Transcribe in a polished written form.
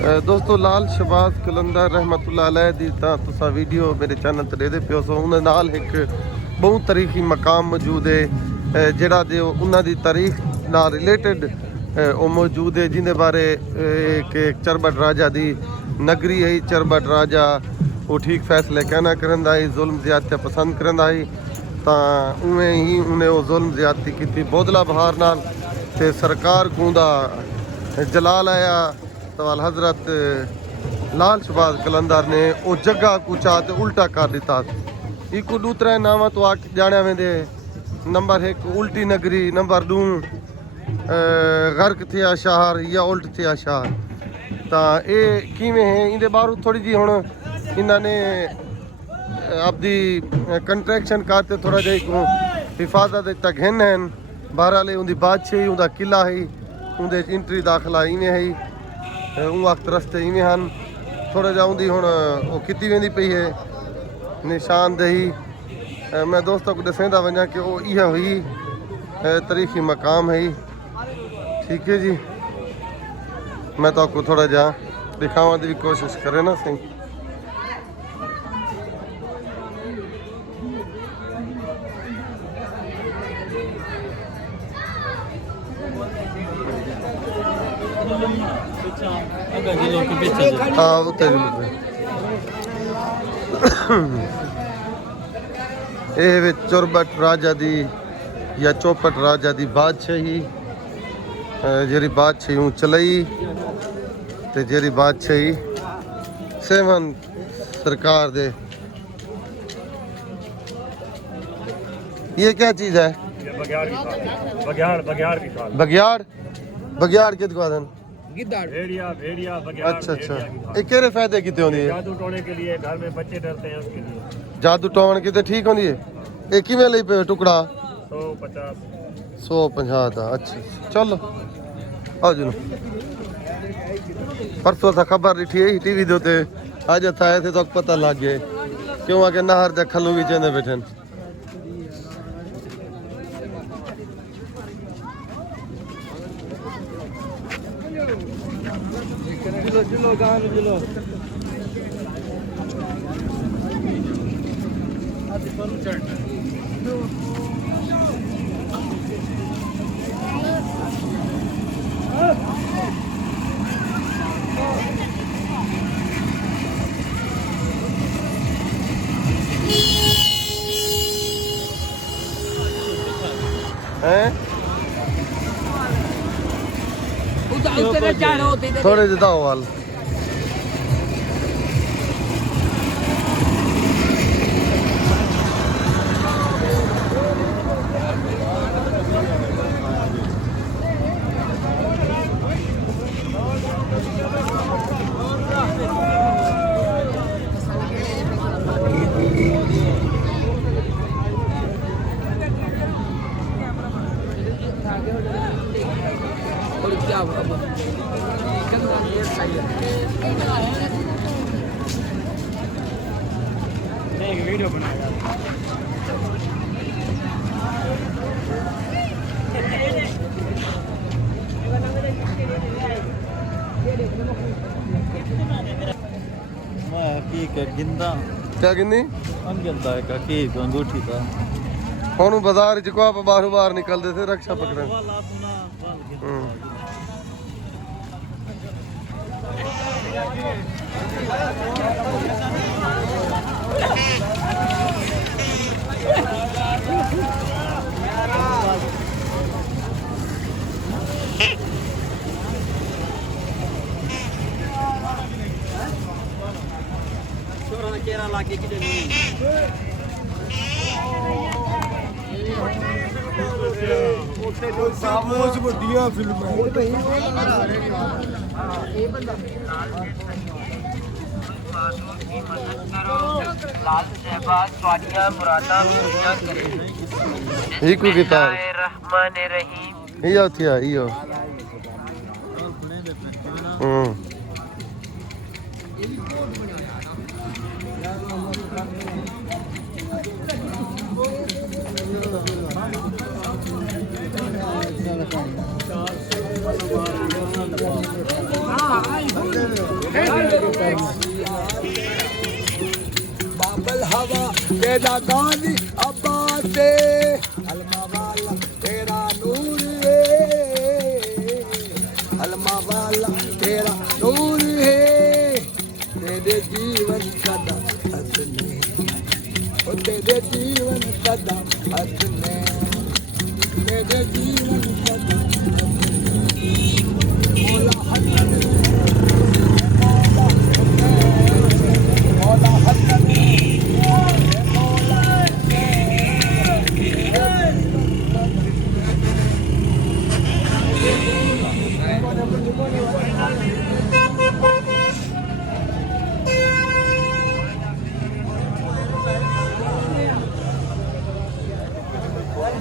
दोस्तों लाल शहबाज कलंदर रहमतुल्लाह अलैह दी तुसा वीडियो मेरे चैनल ते दे पियो सो उन्हें नाल एक बहुत तारीखी मकाम मौजूद है जेड़ा दे उन्हां दी तारीख नाल रिलेटेड वो मौजूद है जिंदे बारे कि चरबट राजा दी नगरी है। चरबट राजा वो ठीक फैसले कहना करंदा है, जुल्म ज़्यादती पसंद करंदा है, तां उवें ही उन्हें वो जुल्म ज़्यादती की बोदला बहार नाल ते सरकार कूंदा जलाल आया सवाल हजरत लाल शहबाज कलंदर ने वो जगह कुचा ते उल्टा कर दिता। इको दूसरा नाम तो आ जाने वेंदे नंबर 1 उल्टी नगरी, नंबर 2 गर्क थिया शहर या उल्ट थिया शहर। तो ये किवें है इंदे बारे थोड़ी जी हुण इन्होंने आपदी कंट्रैक्शन करते थोड़ा जिहा हिफाजत तक घिन हैं। बहरहाल उनकी बादशाही उनका किला है, उनके इंट्री दाखिला इवें है, वक्त रस्ते इवें हैं। थोड़ा जा उनकी हुण वो की वेंदी पई है निशानदेही। मैं दोस्तों को दसेंदा वञा कि वो इहा हुई तारीखी मकाम है। ठीक है जी, मैं तो आपको थोड़ा जा दिखावा की भी कोशिश करे ना सही। हाँ उत्ते ये चरबट राजा दी या चौपट राजा दी बादशाही जेरी बादशाही चलाई ते जेरी बादशाही सेवन सरकार दे। ये क्या चीज है? बघियाड़ बघियाड़ कित को आदन भेड़िया भेड़िया बघियाड़। अच्छा अच्छा, ये केरे फायदे किते होंदी है? जादू टोने के लिए, घर में बच्चे डरते हैं उसके लिए जादू टोन किते ठीक होंदी है। ये किवें लई पे टुकड़ा 150 दा। अच्छा चलो आओ जी। परसों सा खबर लिखी है टीवी दे उते, अज था थे तो पता लग गए क्यों आके नहर दे खल्लू भी चंदे बैठे। जुलो गान जुलो थोड़े जिताओ वाल वीडियो बनाया गिंदा क्या गिंदी गिंदा है की अंगूठी का ਹੁਣ ਬਾਜ਼ਾਰ ਚ ਕੋ ਆਪ ਬਾਹਰੋਂ ਬਾਹਰ ਨਿਕਲਦੇ थे रक्षा पकड़न। केरा लाके किते बहुत बढ़िया फिल्म है। लाल शहबाज स्वादिया मुरादा पूजा करे ही को किताब रहमान रहीम ही आती है यो तेरा गाजी आबाद दे अलमा वाला तेरा नूर है अलमा वाला तेरा नूर है तेरे जीवन सदा हंसने ओ तेरे जीवन सदा हंसने तेरे जीवन